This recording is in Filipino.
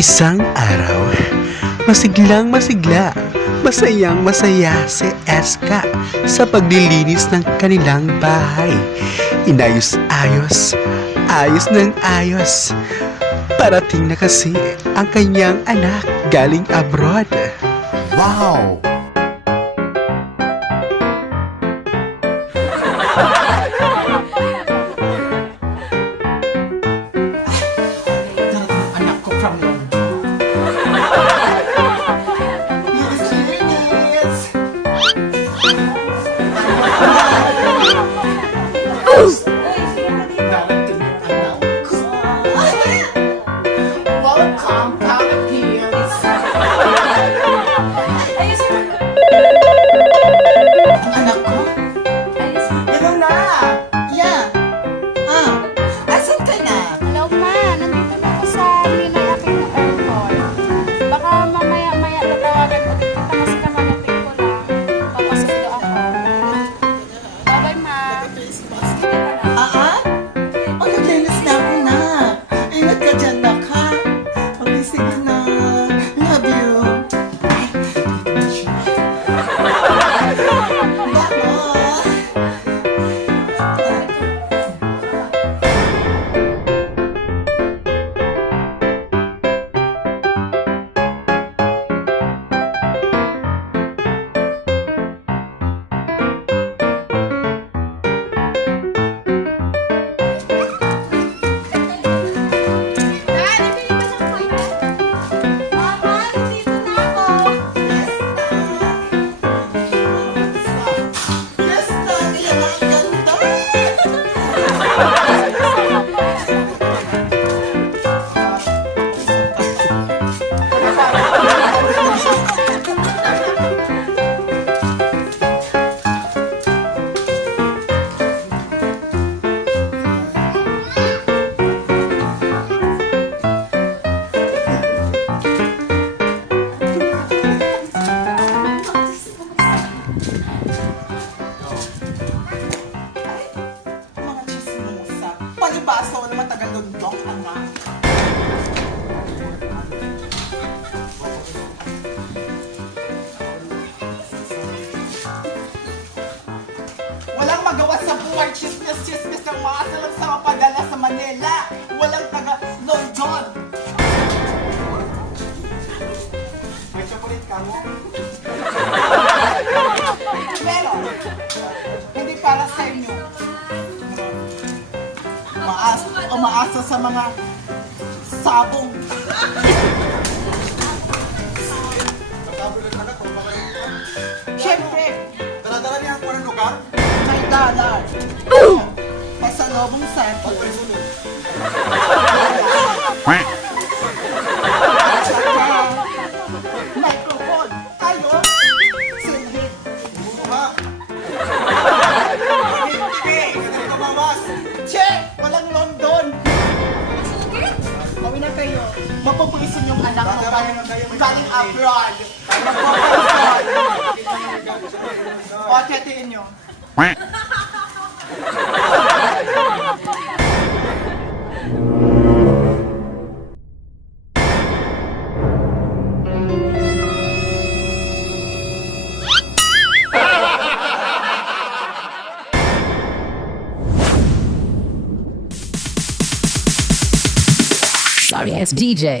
Isang araw, masiglang masigla, masayang masaya si Iska sa paglilinis ng kanilang bahay. Inayos-ayos, ayos ng ayos. Parating na kasi ang kanyang anak galing abroad. Wow! Anak ko from London. Linis! Darating yung anak ko. Welcome, Philippines! Ang anak ko? Hello na! Yeah! Asan ka na? Hello, ma. Nandito na ako sa linalaking ng airport. Baka mamaya-maya tatawagan ko. Kita kasi kakarating ko lang. Papasok do ako. Bye-bye, ma. Naglinis na ako na. Ingat ka dyan, nak, ha? Okay, sige na. Love you. Yes, Daddy, ang ganda. Mga chismosa. Palibasa, wala matagal lundok, anak. Walang magawa sa buhay, chismis ang mga salang sa mapadala sa Manila. Walang taga London. May chocolate ka mo? Pero, hindi para sa inyo. Umaasa sa mga sabong. Siyempre, Dala-dala niya ang ng lugar? may dollar. Pasalubong sa akin. At saka, microphone. Tayo, silhit. Bumaba! Hindi! Hindi ka mawas! Che! Walang London! Gawin na kayo. Mapupuisin yung anak mo galing abroad. Mapupuisin. O, tetiin nyo. Sorry ass DJ.